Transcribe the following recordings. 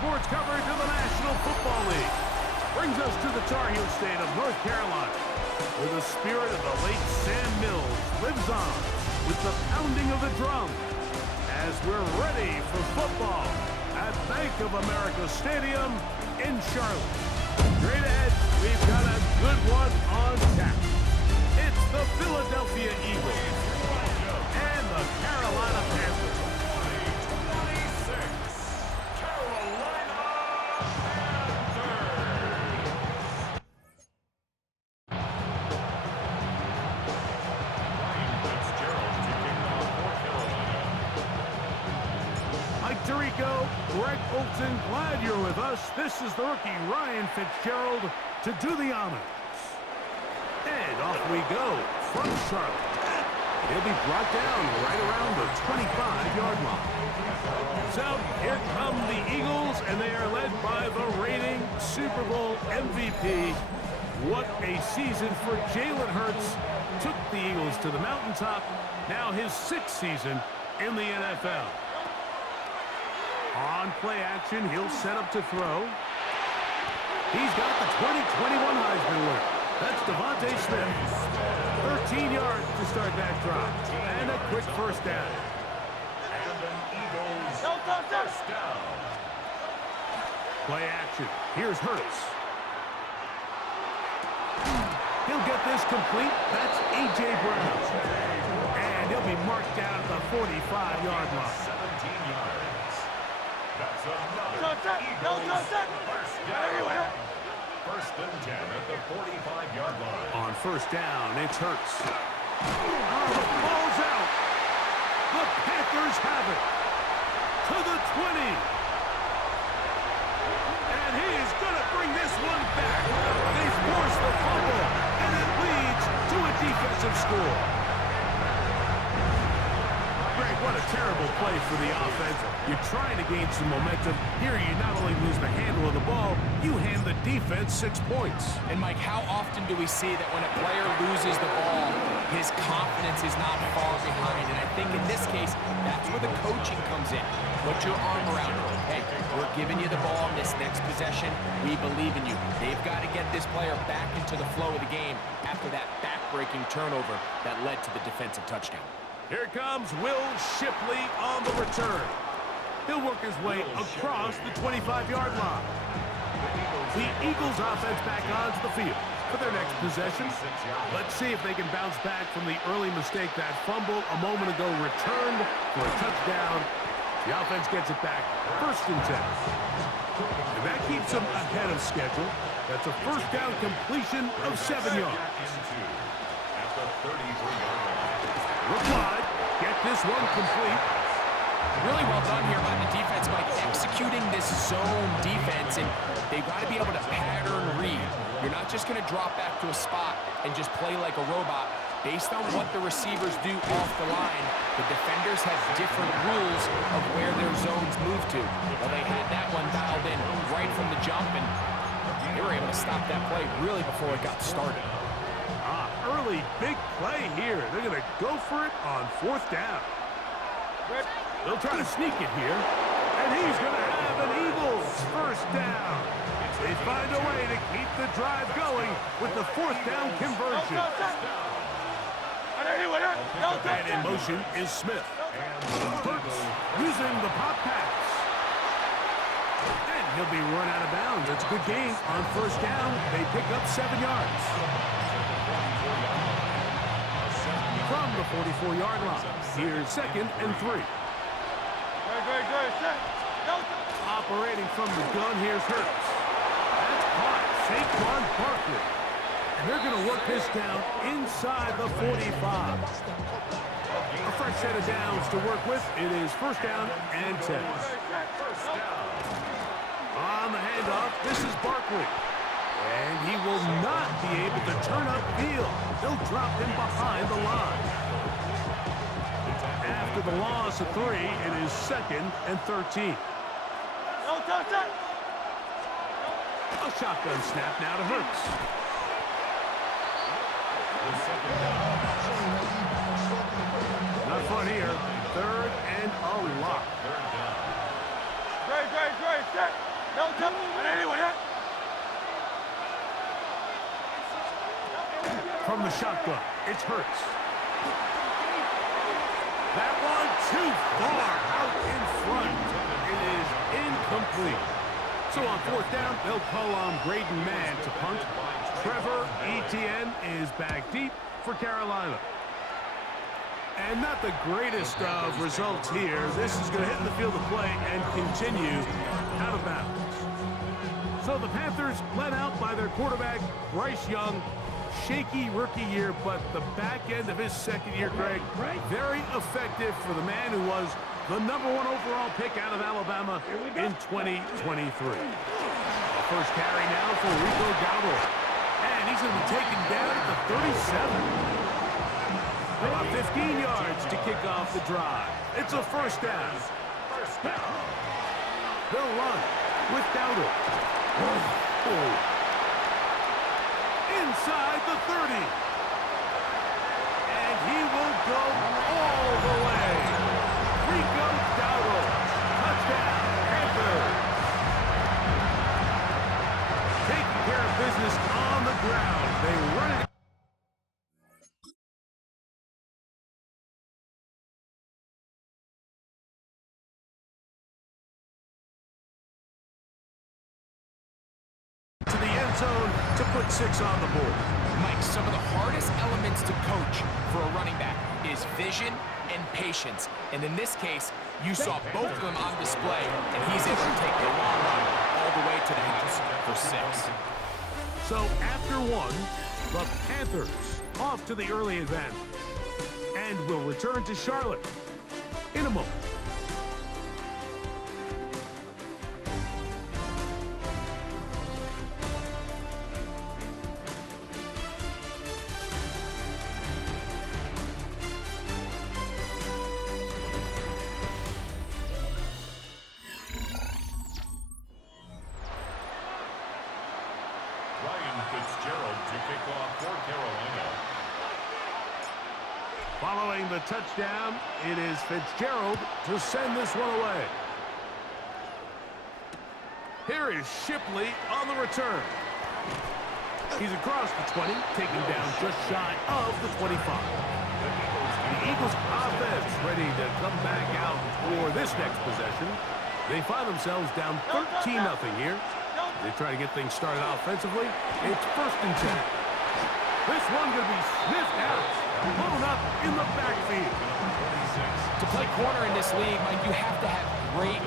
sports coverage of the National Football League brings us to the Tar Heel state of North Carolina, where the spirit of the late Sam Mills lives on with the pounding of the drum as we're ready for football at Bank of America Stadium in Charlotte. Straight ahead, we've got a good one on tap. It's the Philadelphia Eagles and the Carolina Panthers. Tirico, Greg Olson, glad you're with us. This is the rookie Ryan Fitzgerald to do the honors. And off we go from Charlotte. He'll be brought down right around the 25-yard line. So here come the Eagles, and they are led by the reigning Super Bowl MVP. What a season for Jalen Hurts. Took the Eagles to the mountaintop. Now his 6th season in the NFL. On play action, he'll set up to throw. He's got the 2021 Heisman winner. That's Devontae Smith. 13 yards to start that drive. And a quick first down. And an Eagles first down. Play action. Here's Hurts. He'll get this complete. That's A.J. Brown. And he'll be marked down at the 45-yard line. 17 yards. That's another Eagles first down. First and 10 at the 45-yard line. On first down, it's Hurts. Oh, the ball's out. The Panthers have it. To the 20. And he is going to bring this one back. They force the fumble, and it leads to a defensive score. Greg, what a terrible play for the offense. You're trying to gain some momentum. Here you not only lose the handle of the ball, you hand the defense 6 points. And Mike, how often do we see that when a player loses the ball, his confidence is not far behind? And I think in this case, that's where the coaching comes in. Put your arm around it. Hey, we're giving you the ball in this next possession. We believe in you. They've got to get this player back into the flow of the game after that back-breaking turnover that led to the defensive touchdown. Here comes Will Shipley on the return. He'll work his way across the 25-yard line. The Eagles offense back onto the field for their next possession. Let's see if they can bounce back from the early mistake. That fumble a moment ago returned for a touchdown. The offense gets it back, first and 10. And that keeps them ahead of schedule. That's a first down completion of 7 yards. At the 33-yard line. Replied, get this one complete. Really well done here by the defense, Mike, executing this zone defense, and they've got to be able to pattern read. You're not just going to drop back to a spot and just play like a robot. Based on what the receivers do off the line, the defenders have different rules of where their zones move to. Well, they had that one dialed in right from the jump, and they were able to stop that play really before it got started. Early big play here. They're going to go for it on 4th down. They'll try to sneak it here. And he's going to have an Eagles first down. They find a way to keep the drive going with the 4th down conversion. And in motion is Smith. Hurts using the pop pass. And he'll be run out of bounds. It's a good gain on first down. They pick up 7 yards. From the 44-yard line. Here's 2nd and 3. Operating from the gun, here's Hurts. That's caught. Saquon Barkley. And they're going to work this down inside the 45. A fresh set of downs to work with. It is first down and 10. On the handoff, this is Barkley. And he will not be able to turn upfield. They'll drop him behind the line. After the loss of 3, it is 2nd and 13. A shotgun snap now to Hurts. Not fun here. 3rd and a lot. Great, set. from the shotgun. It's Hurts. That one too far out in front. It is incomplete. So on fourth down, they'll call on Braden Mann to punt. Trevor Etienne is back deep for Carolina. And not the greatest of results here. This is going to hit the field of play and continue out of bounds. So the Panthers led out by their quarterback, Bryce Young. Shaky rookie year, but the back end of his second year, Greg, very effective for the man who was the #1 overall pick out of Alabama in 2023. The first carry now for Rico Dowdle. And he's going to be taken down at the 37. About 15 yards to kick off the drive. It's a first down. They'll run with Dowdle. Inside the 30. And he will go all the way. Rico Dowdle. Touchdown, Panthers. Taking care of business on the ground. They run it. To the end zone to put 6 on the board. Mike, some of the hardest elements to coach for a running back is vision and patience. And in this case, you saw both of them on display, and he's able to take the long run all the way to the house for 6. So after 1, the Panthers off to the early advance and will return to Charlotte in a moment. Following the touchdown, it is Fitzgerald to send this one away. Here is Shipley on the return. He's across the 20, taken down just shy of the 25. The Eagles offense ready to come back out for this next possession. They find themselves down 13-0 here. They try to get things started offensively. It's 1st and 10. This one going to be sniffed out. Blown up in the backfield. To play corner in this league, Mike, you have to have great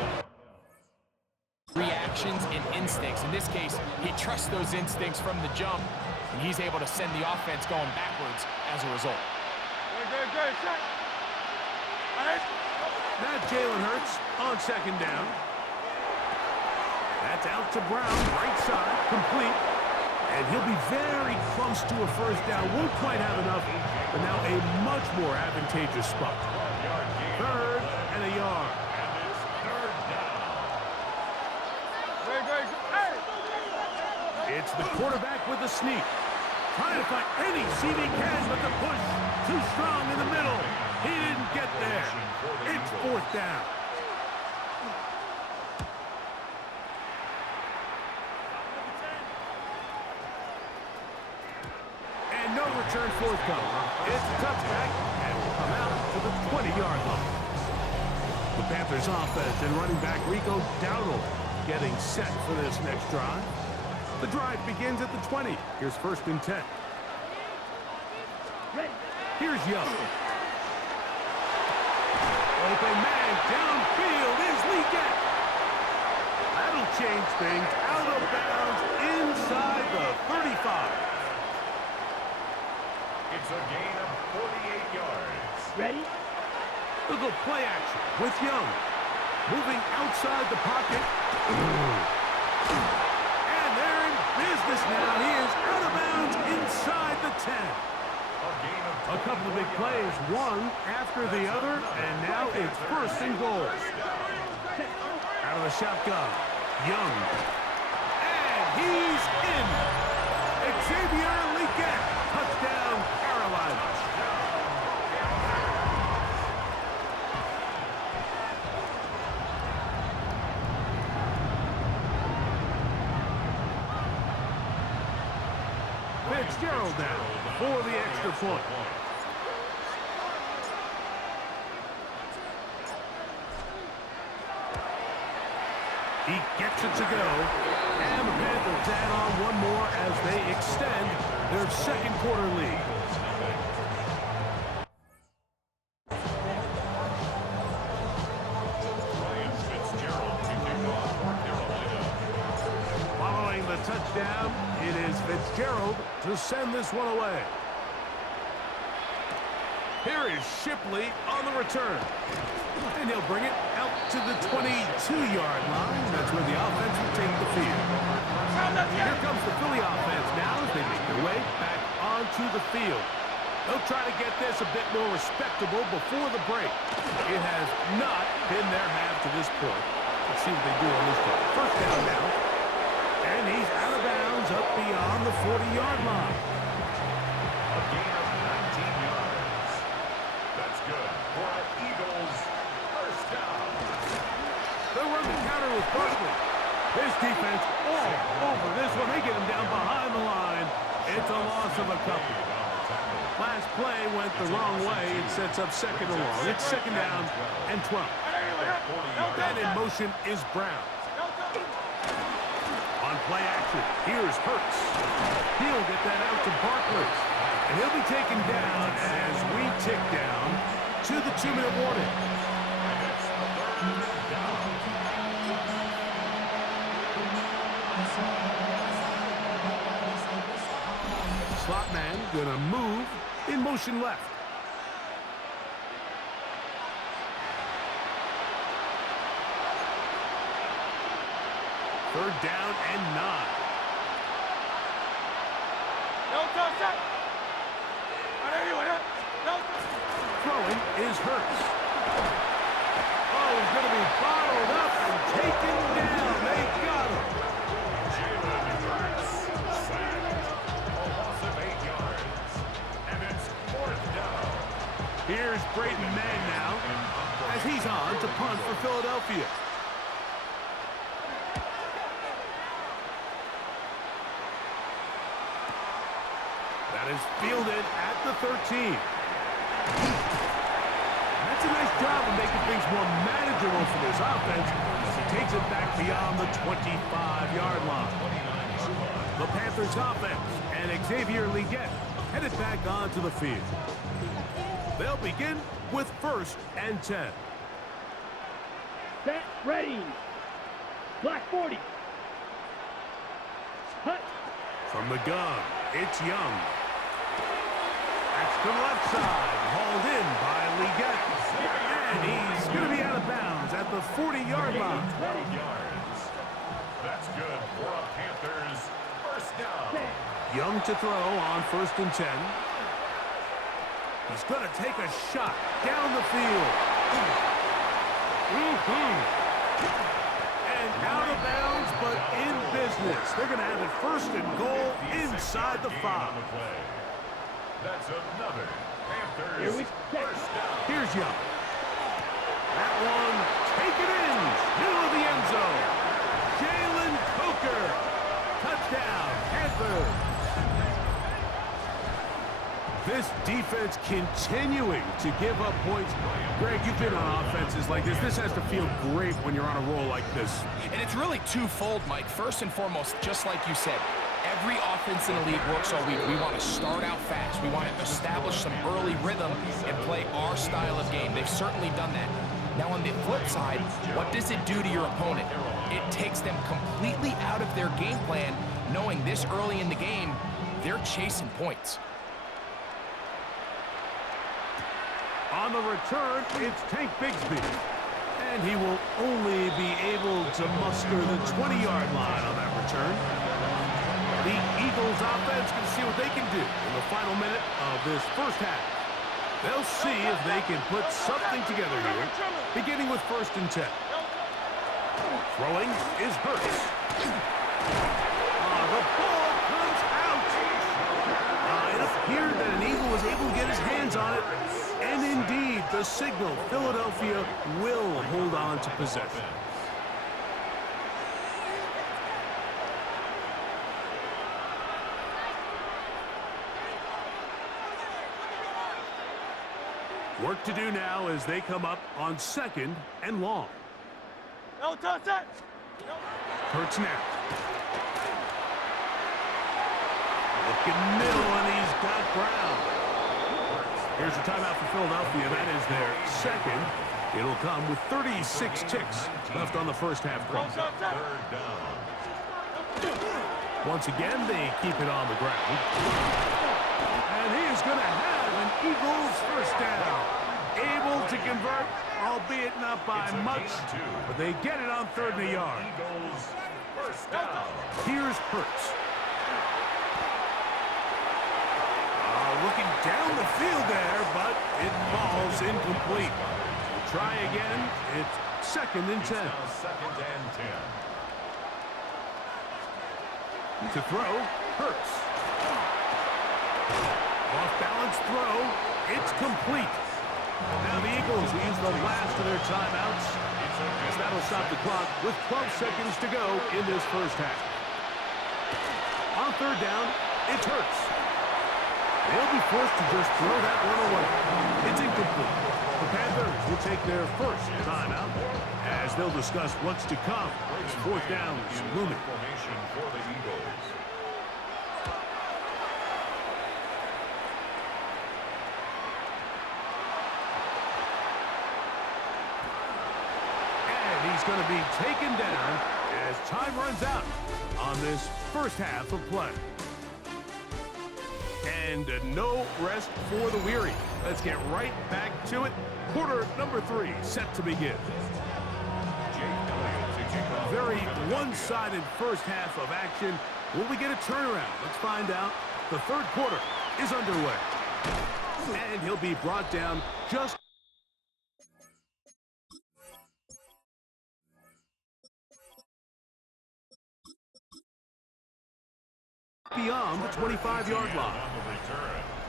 reactions and instincts. In this case, he trusts those instincts from the jump, and he's able to send the offense going backwards as a result. Now Jalen Hurts on 2nd down. That's out to Brown, right side, complete. And he'll be very close to a 1st down. Won't quite have enough, but now a much more advantageous spot. 3rd and a yard. It's the quarterback with the sneak. Trying to find any seam he can, but the push too strong in the middle. He didn't get there. It's 4th down. No return forthcoming. It's a touchback and will come out to the 20-yard line. The Panthers offense and running back Rico Dowdle getting set for this next drive. The drive begins at the 20. Here's 1st and 10. Here's Young. Open man downfield is Leggett. That'll change things. Out of bounds inside the 35. It's a gain of 48 yards. Ready? Look at play action with Young. Moving outside the pocket. And they're in business now. He is out of bounds inside the 10. A couple of big plays, one after the other, and now it's 1st and goal. Out of the shotgun, Young. And he's in. Xavier Leggett. Touchdown, Carolina. Fitzgerald down. for the extra point. He gets it to go. And the Panthers add on one more as they extend their second quarter lead. Following the touchdown, it is Fitzgerald to send this one away. Here is Shipley on the return. And he'll bring it out to the 22-yard line. That's where the offense will take the field. Here comes the Philly offense now as they make their way back onto the field. They'll try to get this a bit more respectable before the break. It has not been their half to this point. Let's see what they do on this one. First down now. And he's out of bounds up beyond the 40-yard line. A gain of 19 yards. That's good for an Eagles first down. They'll run the counter with Barkley. This defense all over this one. They get him down behind the line. It's a loss of a couple. Last play went the wrong way. It sets up second and long. It's second down and 12. And in motion is Brown. On play action, here's Hurts. He'll get that out to Barkley. And he'll be taken down as we tick down to the 2-minute warning. Slot man gonna move in motion left. Third down and 9. Throwing is Hurts. Oh, he's going to be bottled up and taken down. They got him. Jalen Hurts sacked. A loss of 8 yards. And it's fourth down. Here's Brayton Mann now as he's on to punt for Philadelphia. That is fielded at the 13. That's a nice job of making things more manageable for this offense as he takes it back beyond the 25-yard line. The Panthers offense and Xavier Legette headed back onto the field. They'll begin with first and 10. Set, ready. Black 40. Hut. From the gun, it's Young. That's to the left side, hauled in by Legette. And he's going to be out of bounds at the 40-yard line. 12 yards. That's good for a Panthers first down. Young to throw on first and 10. He's going to take a shot down the field. And out of bounds, but in business. They're going to have it first and goal inside the 5. That's another Panthers first down. Here's Young. That one taken in, middle of the end zone. Jalen Coker. Touchdown, Panthers. This defense continuing to give up points. Greg, you've been on offenses like this. This has to feel great when you're on a roll like this. And it's really twofold, Mike. First and foremost, just like you said, every offense in the league works all week. We want to start out fast. We want to establish some early rhythm and play our style of game. They've certainly done that. Now, on the flip side, what does it do to your opponent? It takes them completely out of their game plan, knowing this early in the game, they're chasing points. On the return, it's Tank Bigsby. And he will only be able to muster the 20-yard line on that return. The Eagles offense can see what they can do in the final minute of this first half. They'll see if they can put something together here, beginning with first and 10. Throwing is Hurts. The ball comes out. It appeared that an Eagle was able to get his hands on it. And indeed, the signal, Philadelphia will hold on to possession. Work to do now as they come up on 2nd and long. Hurts now. Looking middle, and he's got Brown. Here's a timeout for Philadelphia. That is their 2nd. It'll come with 36 ticks left on the first half clock. Once again, they keep it on the ground. And he is going to have an Eagles first down. Able to convert, albeit not by much, but they get it on 3rd and a yard. Here's Hurts. Looking down the field there, but it falls incomplete. We'll try again. It's 2nd and 10. To throw, Hurts. Off-balance throw. It's complete. Now the Eagles will use the last of their timeouts, as that'll stop the clock with 12 seconds to go in this first half. On 3rd down, it's Hurts. They'll be forced to just throw that one away. It's incomplete. The Panthers will take their first timeout, as they'll discuss what's to come. 4th down is looming. And he's going to be taken down as time runs out on this first half of play. And no rest for the weary. Let's get right back to it. Quarter number 3 set to begin. Very one-sided first half of action. Will we get a turnaround? Let's find out. The 3rd quarter is underway. And he'll be brought down just beyond the 25-yard line.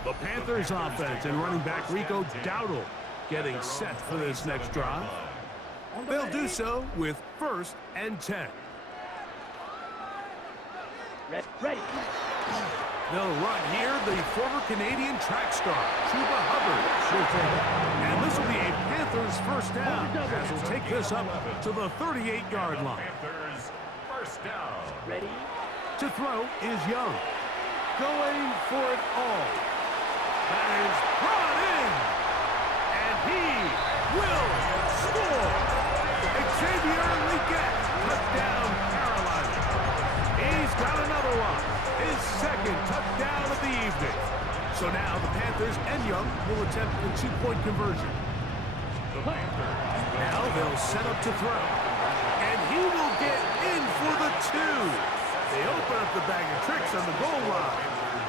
The Panthers offense and running back Rico Dowdle getting set for this next drive. They'll do so with 1st and 10. Ready. They'll run here. The former Canadian track star, Chuba Hubbard, will take it. And this will be a Panthers first down, as he'll take this up to the 38-yard line. Panthers first down. Ready. To throw is Young. Going for it all. That is brought in. And he will score. Xavier Legette, touchdown Carolina. He's got another one. His 2nd touchdown of the evening. So now the Panthers and Young will attempt the 2-point conversion. Now they'll set up to throw. And he will get in for the 2. They open up the bag of tricks on the goal line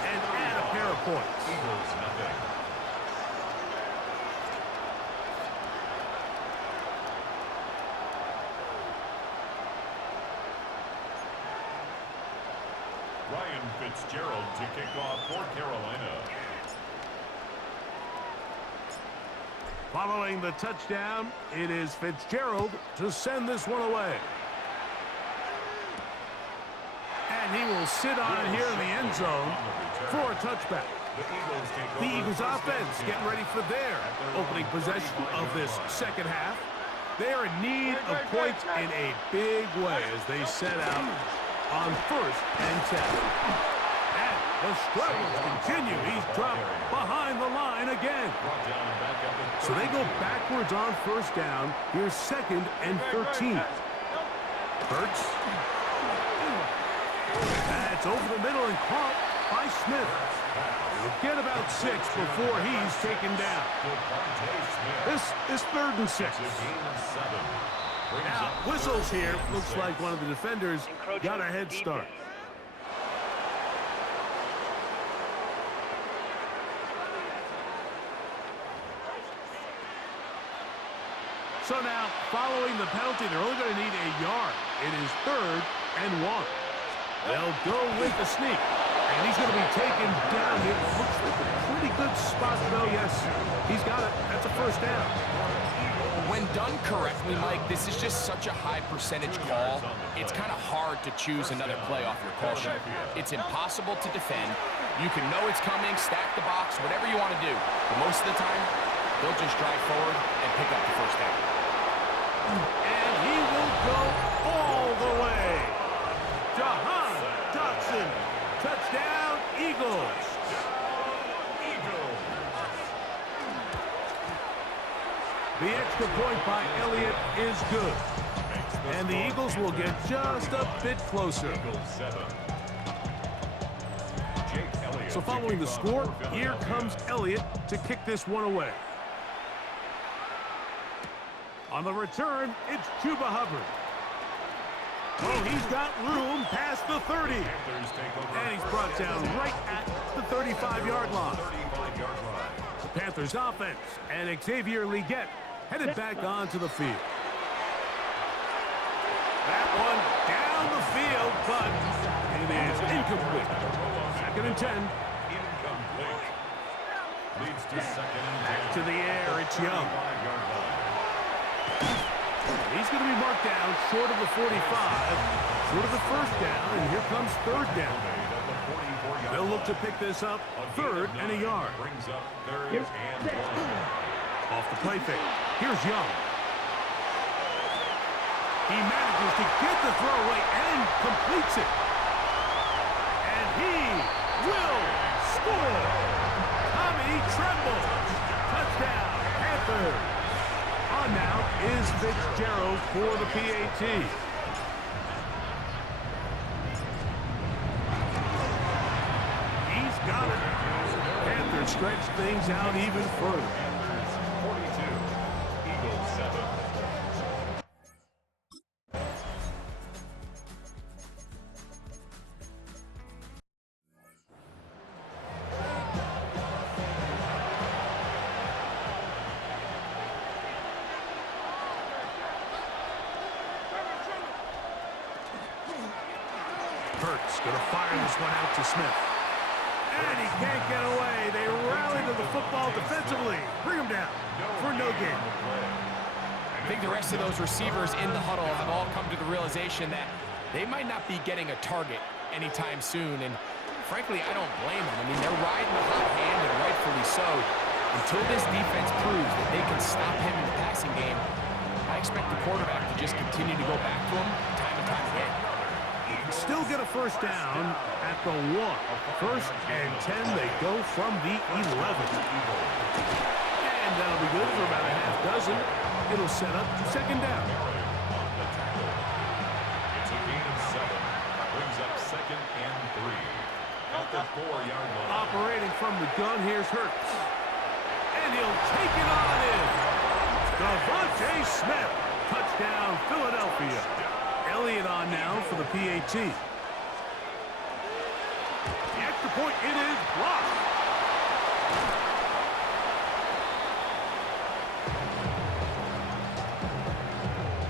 and add a pair of points. Ryan Fitzgerald to kick off for Carolina. Following the touchdown, it is Fitzgerald to send this one away. And he will sit on it here in the end zone for a touchback. The Eagles offense getting ready for their opening possession of this 2nd half. They're in need of points in a big way as they set out on 1st and 10. And the struggles continue. He's dropped behind the line again. So they go backwards on 1st down. Here's 2nd and 13. Hurts. That's over the middle and caught by Smith. He'll get about 6 before he's taken down. This is 3rd and 6. Now, whistles here. Looks like one of the defenders got a head start. So now, following the penalty, they're only going to need a yard. It is 3rd and 1. They'll go with the sneak. And he's going to be taken down here. Looks like a pretty good spot, though. Yes, he's got it. That's a first down. When done correctly, Mike, this is just such a high percentage call. It's kind of hard to choose another play off your call sheet. It's impossible to defend. You can know it's coming, stack the box, whatever you want to do. But most of the time, they'll just drive forward and pick up the first down. And he will go all the way. Jahan Dotson. Touchdown, Eagles. The extra point by Elliott is good. And the Eagles will get just a bit closer. So following the score, here comes Elliott to kick this one away. On the return, it's Chuba Hubbard. Oh, he's got room past the 30. And he's brought down right at the 35-yard line. The Panthers offense and Xavier Legette headed back onto the field. That one down the field, but it is incomplete. Second and 10. Incomplete. Leads to second and 10. Back to the air, it's Young. He's going to be marked down short of the 45, short of the first down, and here comes third down. They'll look to pick this up, third and a yard. Brings up third and 1. Off the play fake. Here's Young. He manages to get the throw away and completes it. And he will score. Tommy Tremble. Touchdown, Panthers. On now is Fitzgerald for the PAT. He's got it. Panthers stretch things out even further. 42, Eagles 7. Hurts going to fire this one out to Smith. And he can't get away. They rally to the football defensively. Bring him down for no gain. I think the rest of those receivers in the huddle have all come to the realization that they might not be getting a target anytime soon. And frankly, I don't blame them. I mean, they're riding the hot hand, and rightfully so. Until this defense proves that they can stop him in the passing game, I expect the quarterback to just continue to go back to him time and time again. Still get a first down at the 1. First and 10, they go from the 11. And that'll be good for about a half dozen. It'll set up second down. It's a gain of 7. Brings up second and 3. At the 4-yard line. Operating from the gun, here's Hurts. And he'll take it on in. Devontae Smith. Touchdown, Philadelphia. Elliott on now for the PAT. The extra point, it is blocked.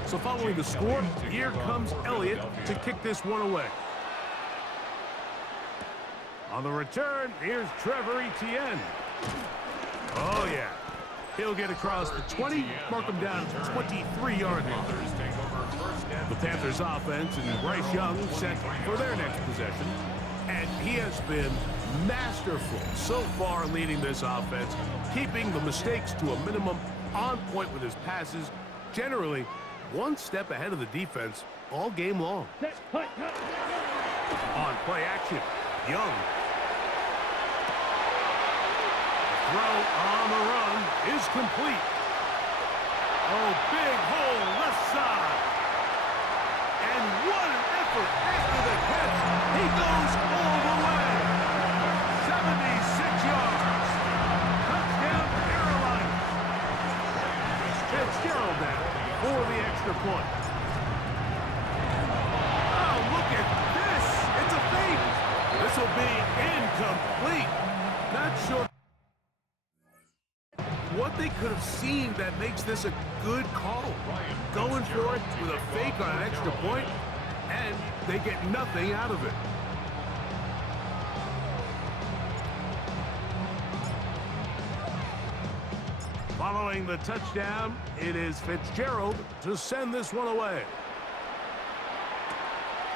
So following the score, here comes Elliott to kick this one away. On the return, here's Trevor Etienne. Oh, yeah. He'll get across the 20, mark him down to the 23-yard line. The Panthers offense and Bryce Young set for their next possession. And he has been masterful so far leading this offense, keeping the mistakes to a minimum, on point with his passes, generally one step ahead of the defense all game long. On play action, Young. Throw on the run is complete. Oh, big hole left side. And what an effort after the catch. He goes all the way. 76 yards. Touchdown, Carolina. Fitzgerald now for the extra point. Oh, look at this. It's a fake. This will be incomplete. Not sure what they could have seen that makes this a good call. Going for it with a fake on an extra point, and they get nothing out of it. Following the touchdown, it is Fitzgerald to send this one away.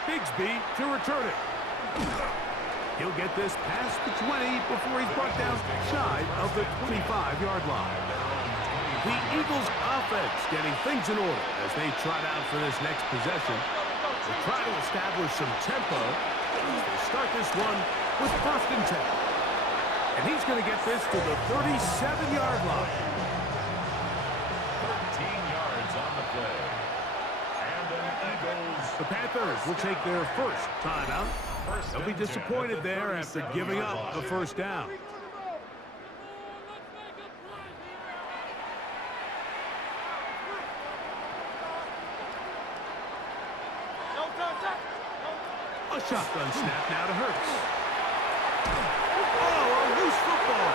Bigsby to return it. He'll get this past the 20 before he's brought down shy of the 25-yard line. The Eagles offense getting things in order as they trot out for this next possession. They'll try to establish some tempo. They start this one with 1st and 10. And he's going to get this to the 37-yard line. 13 yards on the play. And an Eagles. The Panthers will take their first timeout. They'll be disappointed there after giving up the first down. A shotgun snap now to Hurts. Oh, a loose football.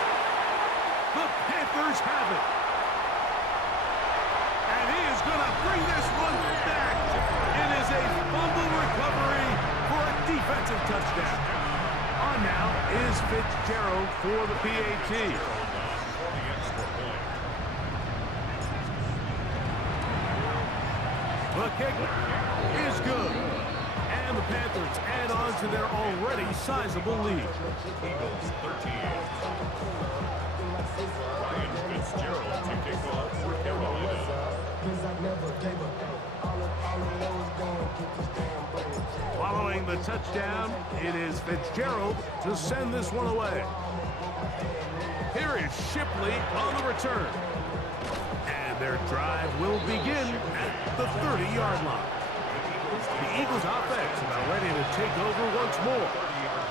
The Panthers have it. And he is going to bring this one back. It is a fumble recovery for a defensive touchdown. On now is Fitzgerald for the PAT. The kick is good. And the Panthers add on to their already sizable lead. Eagles 13. Ryan Fitzgerald to kick off for Carolina. Following the touchdown, it is Fitzgerald to send this one away. Here is Shipley on the return. And their drive will begin at the 30-yard line. The Eagles offense about ready to take over once more.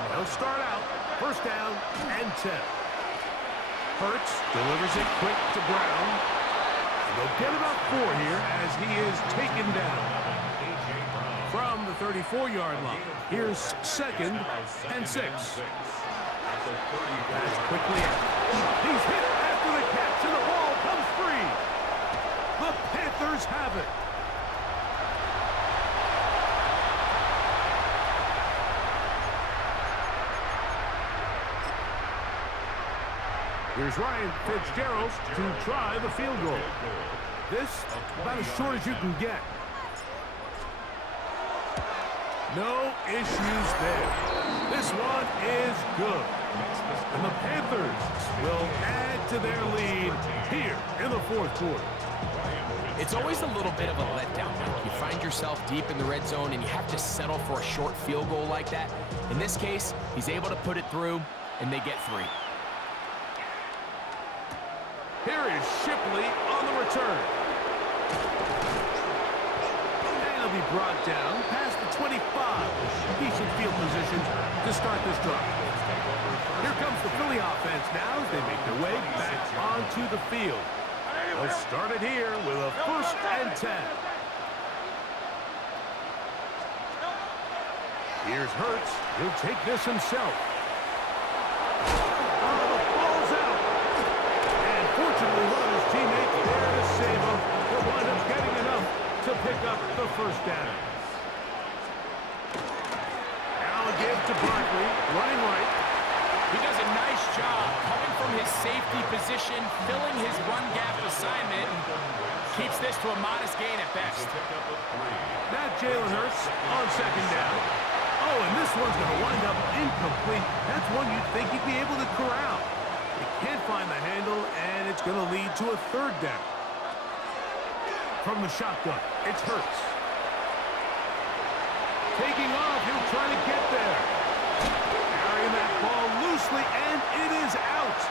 They'll start out 1st down and 10. Hurts delivers it quick to Brown. And they'll get about 4 here as he is taken down. From the 34-yard line, here's 2nd and 6. That's quickly out. He's hit after the catch and the ball comes free. The Panthers have it. Here's Ryan Fitzgerald to try the field goal. This about as short as you can get. No issues there. This one is good. And the Panthers will add to their lead here in the 4th quarter. It's always a little bit of a letdown. You find yourself deep in the red zone and you have to settle for a short field goal like that. In this case, he's able to put it through and they get 3. Here is Shipley on the return. And he'll be brought down past the 25. Decent field position to start this drive. Here comes the Philly offense now as they make their way back onto the field. They'll start it here with a 1st and 10. Here's Hurts. He'll take this himself. Fortunately, one of his teammates there to save him. He'll wind up getting enough to pick up the 1st down. Now a give to Barkley, running right. He does a nice job coming from his safety position, filling his run gap assignment, and keeps this to a modest gain at best. Now Jalen Hurts on 2nd down. Oh, and this one's going to wind up incomplete. That's one you'd think he'd be able to corral. He can't find the handle, and it's going to lead to a 3rd down. From the shotgun, it's Hurts. Taking off, he'll try to get there. Carrying that ball loosely, and it is out.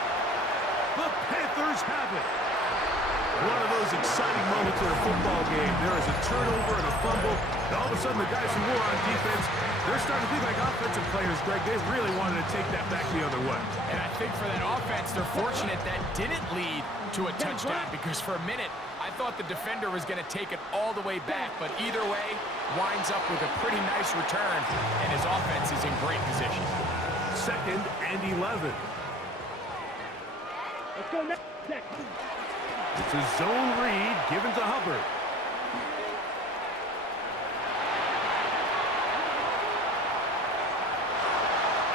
The Panthers have it. One of those exciting moments in a football game. There is a turnover and a fumble. And all of a sudden, the guys who were on defense, they're starting to think like offensive players, Greg. They really wanted to take that back the other way. And I think for that offense, they're fortunate that didn't lead to a touchdown because for a minute, I thought the defender was going to take it all the way back. But either way, winds up with a pretty nice return, and his offense is in great position. 2nd and 11. Let's go next. It's a zone read given to Hubbard.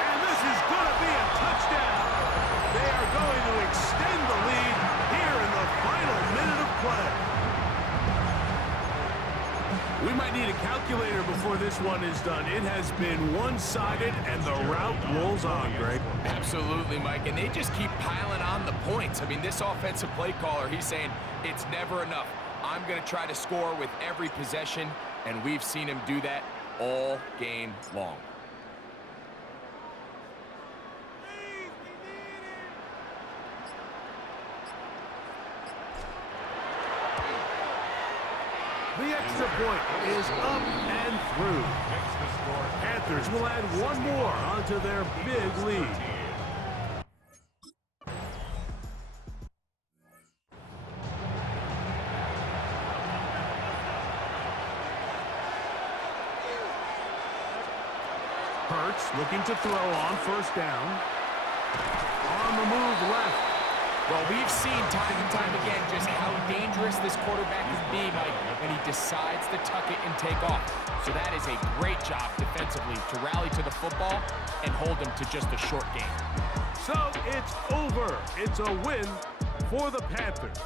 And this is going to be a touchdown. They are going to extend the lead here in the final minute of play. We might need a calculator before this one is done. It has been one-sided, and the route rolls on, Greg. Absolutely, Mike, and they just keep piling on the points. I mean, this offensive play caller, he's saying it's never enough. I'm going to try to score with every possession, and we've seen him do that all game long. The extra point is up and through. Panthers will add one more onto their big lead. Hurts looking to throw on first down. On the move left. Well, we've seen time and time again just how dangerous this quarterback can be, Mike, when he decides to tuck it and take off. So that is a great job defensively to rally to the football and hold him to just a short game. So it's over. It's a win for the Panthers.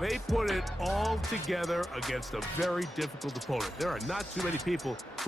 They put it all together against a very difficult opponent. There are not too many people who